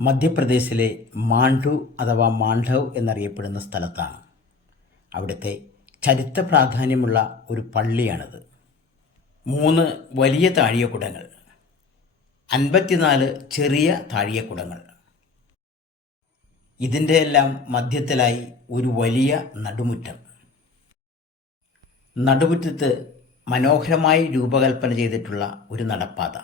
മധ്യപ്രദേശിലെ മാണ്ഡു അഥവാ മാണ്ഡവ് എന്നറിയപ്പെടുന്ന സ്ഥലത്താണ്. അവിടുത്തെ ചരിത്ര പ്രാധാന്യമുള്ള ഒരു പള്ളിയാണിത്. 3 വലിയ താഴികക്കുടങ്ങൾ, 54 ചെറിയ താഴികക്കുടങ്ങൾ. ഇതിൻ്റെ എല്ലാം മധ്യത്തിലായി ഒരു വലിയ നടുമുറ്റം. നടുമുറ്റത്ത് മനോഹരമായി രൂപകൽപ്പന ചെയ്തിട്ടുള്ള ഒരു നടപ്പാത.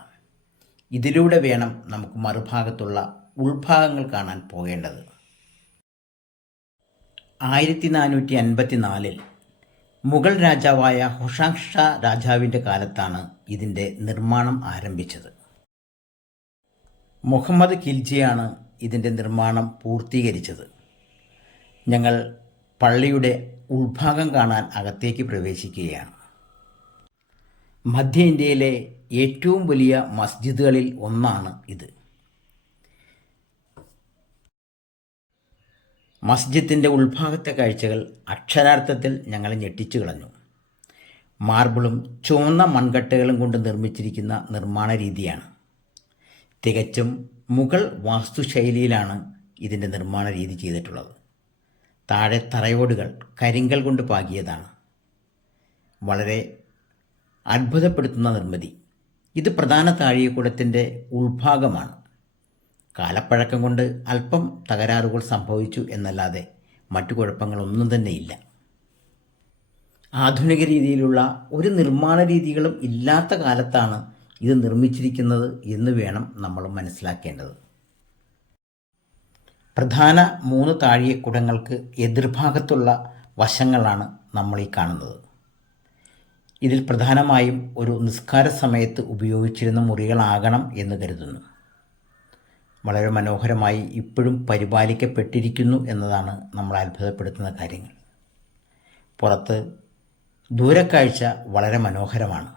ഇതിലൂടെ വേണം നമുക്ക് മറുഭാഗത്തുള്ള ഉൾഭാഗങ്ങൾ കാണാൻ പോകേണ്ടത്. 1454 മുഗൾ രാജാവായ ഹുഷാങ് ഷാ രാജാവിൻ്റെ കാലത്താണ് ഇതിൻ്റെ നിർമ്മാണം ആരംഭിച്ചത്. മുഹമ്മദ് ഖിൽജിയാണ് ഇതിൻ്റെ നിർമ്മാണം പൂർത്തീകരിച്ചത്. ഞങ്ങൾ പള്ളിയുടെ ഉൾഭാഗം കാണാൻ അകത്തേക്ക് പ്രവേശിക്കുകയാണ്. മധ്യ ഇന്ത്യയിലെ ഏറ്റവും വലിയ മസ്ജിദുകളിൽ ഒന്നാണ് ഇത്. മസ്ജിദിൻ്റെ ഉൾഭാഗത്തെ കാഴ്ചകൾ അക്ഷരാർത്ഥത്തിൽ ഞങ്ങളെ ഞെട്ടിച്ചു കളഞ്ഞു. മാർബിളും ചുവന്ന മൺകട്ടകളും കൊണ്ട് നിർമ്മിച്ചിരിക്കുന്ന നിർമ്മാണ രീതിയാണ്. തികച്ചും മുഗൾ വാസ്തുശൈലിയിലാണ് ഇതിൻ്റെ നിർമ്മാണ രീതി ചെയ്തിട്ടുള്ളത്. താഴെ തറയോടുകൾ കരിങ്കൽ കൊണ്ട് പാകിയതാണ്. വളരെ അത്ഭുതപ്പെടുത്തുന്ന നിർമ്മിതി. ഇത് പ്രധാന താഴികക്കുടത്തിൻ്റെ ഉൾഭാഗമാണ്. കാലപ്പഴക്കം കൊണ്ട് അല്പം തകരാറുകൾ സംഭവിച്ചു എന്നല്ലാതെ മറ്റു കുഴപ്പങ്ങളൊന്നും തന്നെയില്ല. ആധുനിക രീതിയിലുള്ള ഒരു നിർമ്മാണ രീതികളും ഇല്ലാത്ത കാലത്താണ് ഇത് നിർമ്മിച്ചിരിക്കുന്നത് എന്ന് വേണം നമ്മൾ മനസ്സിലാക്കേണ്ടത്. പ്രധാന 3 താഴികക്കുടങ്ങൾക്ക് എതിർഭാഗത്തുള്ള വശങ്ങളാണ് നമ്മൾ ഈ കാണുന്നത്. ഇതിൽ പ്രധാനമായും ഒരു നിസ്കാര സമയത്ത് ഉപയോഗിച്ചിരുന്ന മുറികളാകണം എന്ന് കരുതുന്നു. വളരെ മനോഹരമായി ഇപ്പോഴും പരിപാലിക്കപ്പെട്ടിരിക്കുന്നു എന്നതാണ് നമ്മളെ അത്ഭുതപ്പെടുത്തുന്ന കാര്യങ്ങൾ. പുറത്ത് ദൂരക്കാഴ്ച വളരെ മനോഹരമാണ്.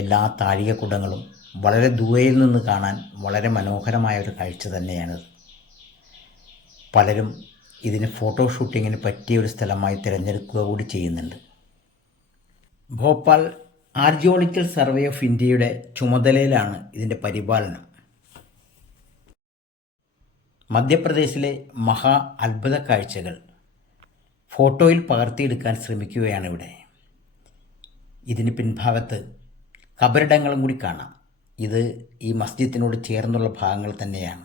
എല്ലാ താഴികക്കുടങ്ങളും വളരെ ദൂരയിൽ നിന്ന് കാണാൻ വളരെ മനോഹരമായ ഒരു കാഴ്ച തന്നെയാണിത്. പലരും ഇതിന് ഫോട്ടോഷൂട്ടിങ്ങിന് പറ്റിയ ഒരു സ്ഥലമായി തിരഞ്ഞെടുക്കുക കൂടി ചെയ്യുന്നുണ്ട്. ഭോപ്പാൽ ആർക്കിയോളജിക്കൽ സർവേ ഓഫ് ഇന്ത്യയുടെ ചുമതലയിലാണ് ഇതിൻ്റെ പരിപാലനം. മധ്യപ്രദേശിലെ മഹാ അത്ഭുത കാഴ്ചകൾ ഫോട്ടോയിൽ പകർത്തിയെടുക്കാൻ ശ്രമിക്കുകയാണിവിടെ. ഇതിന് പിൻഭാഗത്ത് കബറിടങ്ങളും കൂടി കാണാം. ഇത് ഈ മസ്ജിദിനോട് ചേർന്നുള്ള ഭാഗങ്ങൾ തന്നെയാണ്.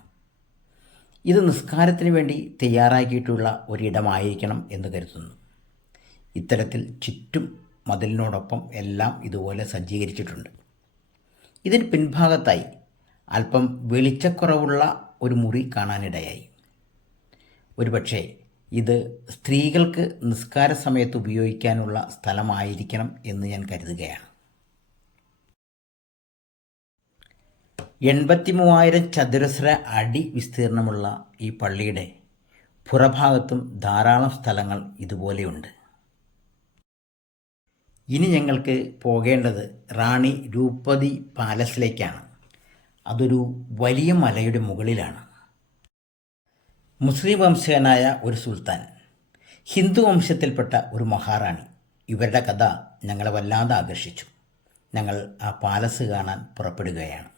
ഇത് നിസ്കാരത്തിന് വേണ്ടി തയ്യാറാക്കിയിട്ടുള്ള ഒരിടമായിരിക്കണം എന്ന് കരുതുന്നു. ഇത്തരത്തിൽ ചുറ്റും മതിലിനോടൊപ്പം എല്ലാം ഇതുപോലെ സജ്ജീകരിച്ചിട്ടുണ്ട്. ഇതിന് പിൻഭാഗത്തായി അല്പം വെളിച്ചക്കുറവുള്ള ഒരു മുറി കാണാനിടയായി. ഒരുപക്ഷെ ഇത് സ്ത്രീകൾക്ക് നിസ്കാര സമയത്ത് ഉപയോഗിക്കാനുള്ള സ്ഥലമായിരിക്കണം എന്ന് ഞാൻ കരുതുകയാണ്. 83,000 ചതുരശ്ര അടി വിസ്തീർണമുള്ള ഈ പള്ളിയുടെ പുറഭാഗത്തും ധാരാളം സ്ഥലങ്ങൾ ഇതുപോലെയുണ്ട്. ഇനി ഞങ്ങൾക്ക് പോകേണ്ടത് റാണി രൂപതി പാലസിലേക്കാണ്. അതൊരു വലിയ മലയുടെ മുകളിലാണ്. മുസ്ലിം വംശജനായ ഒരു സുൽത്താൻ, ഹിന്ദു വംശത്തിൽപ്പെട്ട ഒരു മഹാറാണി, ഇവരുടെ കഥ ഞങ്ങളെ വല്ലാതെ ആകർഷിച്ചു. ഞങ്ങൾ ആ പാലസ് കാണാൻ പുറപ്പെടുകയാണ്.